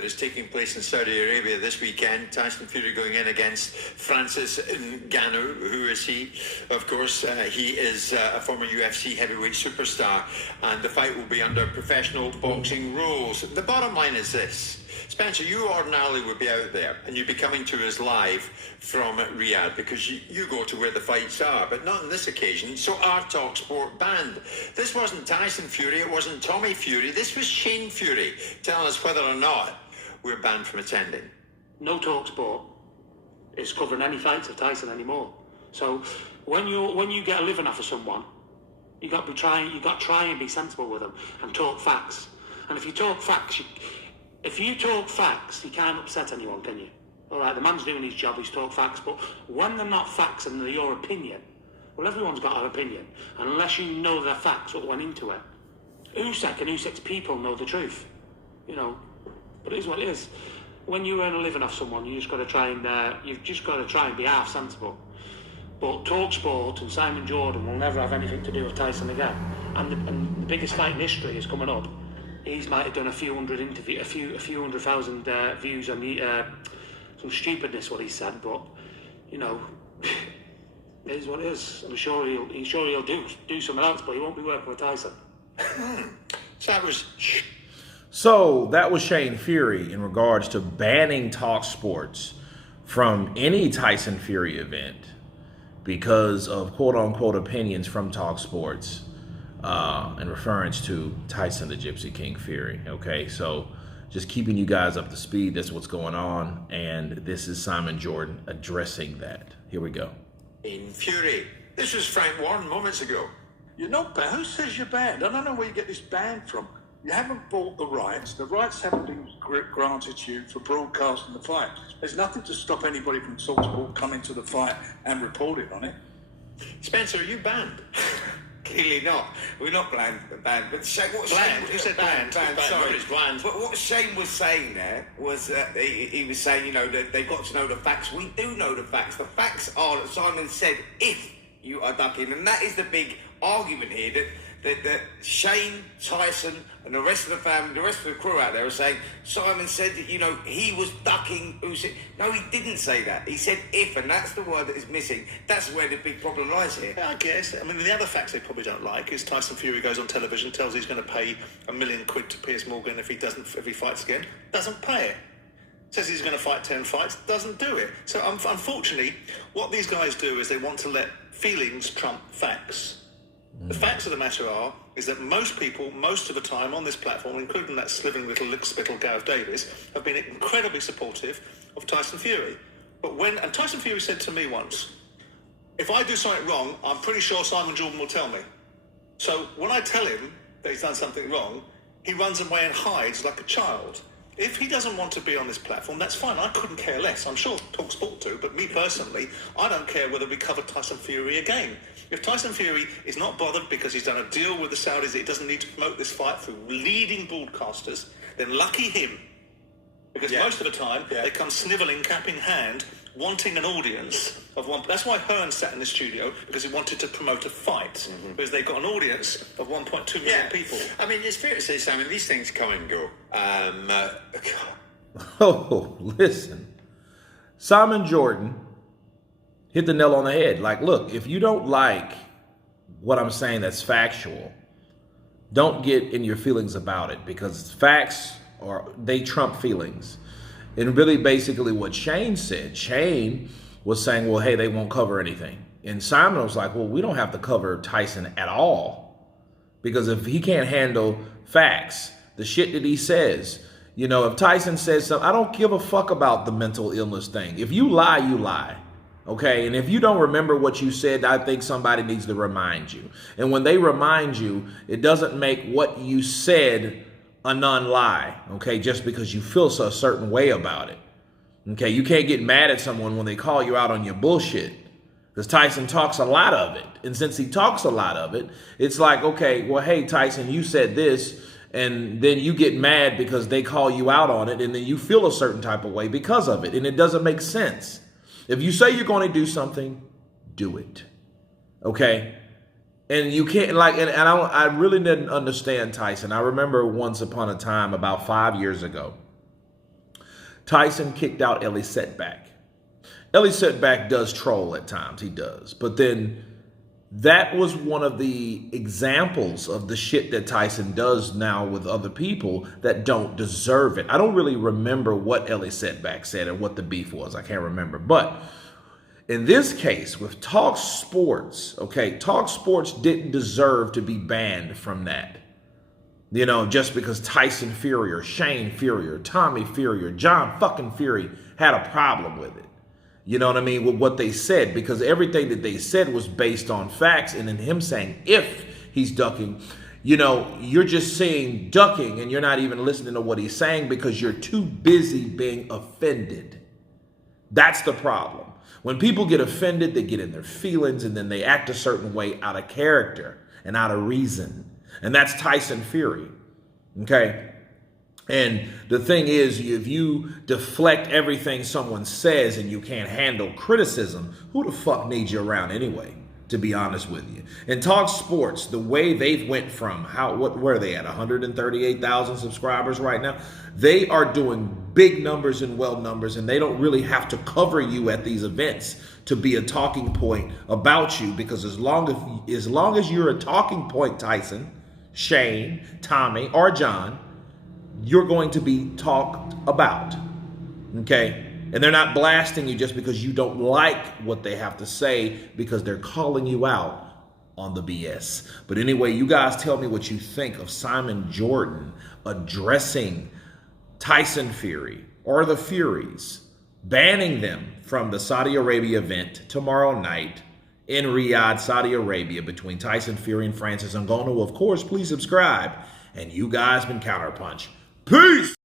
that is taking place in Saudi Arabia this weekend. Tyson Fury going in against Francis Ngannou. Who is he? Of course, he is a former UFC heavyweight superstar, and the fight will be under professional boxing rules. The bottom line is this. Spencer, you ordinarily would be out there and you'd be coming to us live from Riyadh because you go to where the fights are, but not on this occasion. So our Talk Sport banned. This wasn't Tyson Fury, it wasn't Tommy Fury, this was Shane Fury telling us whether or not we're banned from attending. No Talk Sport is covering any fights of Tyson anymore. So when you get a living off of someone, you got to try and be sensible with them and talk facts. And if you talk facts, you can't upset anyone, can you? All right, the man's doing his job, he's talk facts, but when they're not facts and they're your opinion, well, everyone's got an opinion, and unless you know the facts what went into it, Usyk and Usyk's people know the truth, you know. But it is what it is. When you earn a living off someone, you've just got to try and be half sensible. But Talk Sport and Simon Jordan will never have anything to do with Tyson again. And the biggest fight in history is coming up. He might have done a few hundred thousand views on some stupidness what he said, but you know, it is what it is. I'm sure he'll do something else, but he won't be working with Tyson. So that was Shane Fury in regards to banning Talk Sports from any Tyson Fury event because of quote unquote opinions from Talk Sports. In reference to Tyson the Gypsy King Fury. Okay, so just keeping you guys up to speed. That's what's going on, and this is Simon Jordan addressing that. Here we go. In Fury, this was Frank Warren moments ago. You're not banned. Who says you're banned? I don't know where you get this ban from. You haven't bought the rights. The rights haven't been granted to you for broadcasting the fight. There's nothing to stop anybody from TalkSport coming to the fight and reporting on it. Spencer, are you banned? Clearly not. We're not banned. But Shane, You said banned. Sorry. It's banned. But what Shane was saying there was that he was saying, you know, that they've got to know the facts. We do know the facts. The facts are that Simon said, if you are ducking, and that is the big argument here, that Shane, Tyson, and the rest of the family, the rest of the crew out there are saying Simon said that, you know, he was ducking Usyk. No, he didn't say that. He said if, and that's the word that is missing. That's where the big problem lies here. Yeah, I guess. I mean, the other facts they probably don't like is Tyson Fury goes on television, tells he's going to pay £1 million to Piers Morgan if he fights again. Doesn't pay it. Says he's going to fight 10 fights, doesn't do it. So unfortunately, what these guys do is they want to let feelings trump facts. The facts of the matter is that most people, most of the time on this platform, including that sliving little lickspittle Gareth Davis, have been incredibly supportive of Tyson Fury. And Tyson Fury said to me once, if I do something wrong, I'm pretty sure Simon Jordan will tell me. So when I tell him that he's done something wrong, he runs away and hides like a child. If he doesn't want to be on this platform, that's fine. I couldn't care less. I'm sure Talk Sport too, but me personally, I don't care whether we cover Tyson Fury again. If Tyson Fury is not bothered because he's done a deal with the Saudis that he doesn't need to promote this fight through leading broadcasters, then lucky him. Because most of the time, they come snivelling, cap in hand, wanting an audience of one. That's why Hearn sat in the studio, because he wanted to promote a fight. Because they got an audience of 1.2 million people. I mean, it's fair to say, Simon, these things come and go. Oh, listen. Simon Jordan hit the nail on the head. Like, look, if you don't like what I'm saying that's factual, don't get in your feelings about it, because facts they trump feelings. And really basically what Shane said, Shane was saying, well, hey, they won't cover anything. And Simon was like, well, we don't have to cover Tyson at all, because if he can't handle facts, the shit that he says, you know, if Tyson says something, I don't give a fuck about the mental illness thing. If you lie, you lie. Okay, and if you don't remember what you said, I think somebody needs to remind you. And when they remind you, it doesn't make what you said a non-lie, okay, just because you feel a certain way about it. Okay, you can't get mad at someone when they call you out on your bullshit, because Tyson talks a lot of it. And since he talks a lot of it, it's like, okay, well, hey, Tyson, you said this, and then you get mad because they call you out on it, and then you feel a certain type of way because of it, and it doesn't make sense. If you say you're going to do something, do it. Okay? And you can't, like, and I really didn't understand Tyson. I remember once upon a time, about 5 years ago, Tyson kicked out Ellie Setback. Ellie Setback does troll at times, he does. But then that was one of the examples of the shit that Tyson does now with other people that don't deserve it. I don't really remember what Ellie Setback said and what the beef was. I can't remember. But in this case, with Talk Sports, okay, Talk Sports didn't deserve to be banned from that. You know, just because Tyson Fury or Shane Fury or Tommy Fury or John fucking Fury had a problem with it. You know what I mean? With what they said, because everything that they said was based on facts. And then him saying, if he's ducking, you know, you're just saying ducking and you're not even listening to what he's saying because you're too busy being offended. That's the problem. When people get offended, they get in their feelings and then they act a certain way out of character and out of reason. And that's Tyson Fury. Okay. And the thing is, if you deflect everything someone says and you can't handle criticism, who the fuck needs you around anyway, to be honest with you? And Talk Sports, the way they've went from where are they at? 138,000 subscribers right now. They are doing big numbers and well numbers, and they don't really have to cover you at these events to be a talking point about you, because as long as you're a talking point, Tyson, Shane, Tommy, or John, you're going to be talked about, okay? And they're not blasting you just because you don't like what they have to say, because they're calling you out on the BS. But anyway, you guys tell me what you think of Simon Jordan addressing Tyson Fury or the Furies, banning them from the Saudi Arabia event tomorrow night in Riyadh, Saudi Arabia, between Tyson Fury and Francis Ngannou. Of course, please subscribe. And you guys been Counterpunch. Peace!